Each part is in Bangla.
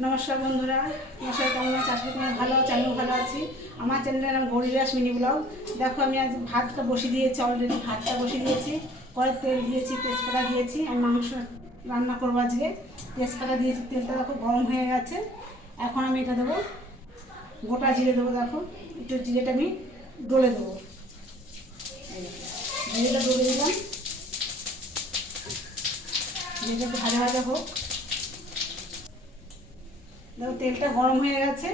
নমস্কার বন্ধুরা, নমস্কার, কেমন আছে? আশা তোমরা ভালো আছো, আমিও ভালো আছি। আমার চ্যানেলের নাম গরিরাস মিনি ব্লগ দেখো, আমি আজ ভাতটা বসিয়ে দিয়েছি অলরেডি ভাতটা বসিয়ে দিয়েছি। পরে তেল দিয়েছি, তেজপাতা দিয়েছি আমি মাংস রান্না করব আজকে। তেজপাতা দিয়েছি, তেলটা দেখো গরম হয়ে গেছে। এখন আমি এটা দেবো, গোটা জিরে দেবো, দেখো। একটু জিরেটা আমি ডলে দেবো। জিরেটা ডলে দিলাম। জিরেটা ভাজা ভাজা হোক। দেখো তেলটা গরম হয়ে গেছে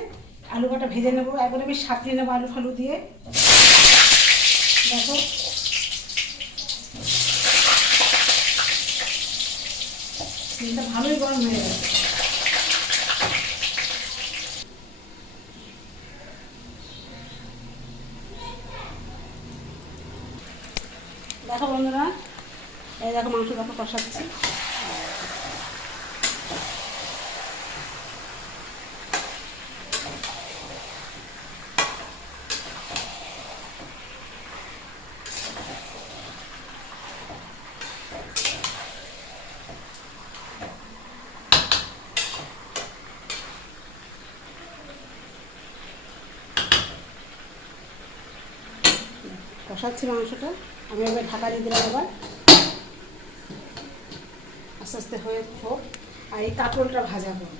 আলু কটা ভেজে নেব। একবারে আমি সাঁতরিয়ে নেব আলু ফালু দিয়ে। দেখো। তেলটা ভালোই গরম হয়ে গেছে। দেখো বন্ধুরা, এই দেখো মাংস দেখো কষাচ্ছি। কষাচ্ছি মাংসটা। আমি এবার ঢাকা দিয়ে দিলাম আবার আস্তে আস্তে হয়ে হোক। আর এই কাঁকরোলটা ভাজা করব।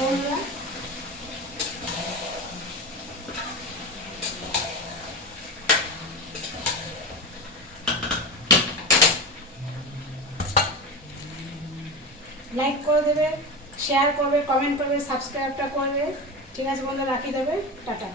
বন্ধুরা, লাইক করে দেবে শেয়ার করবে কমেন্ট করবে সাবস্ক্রাইবটা করবে। ঠিক আছে বন্ধু রাখি দেবে টাটা।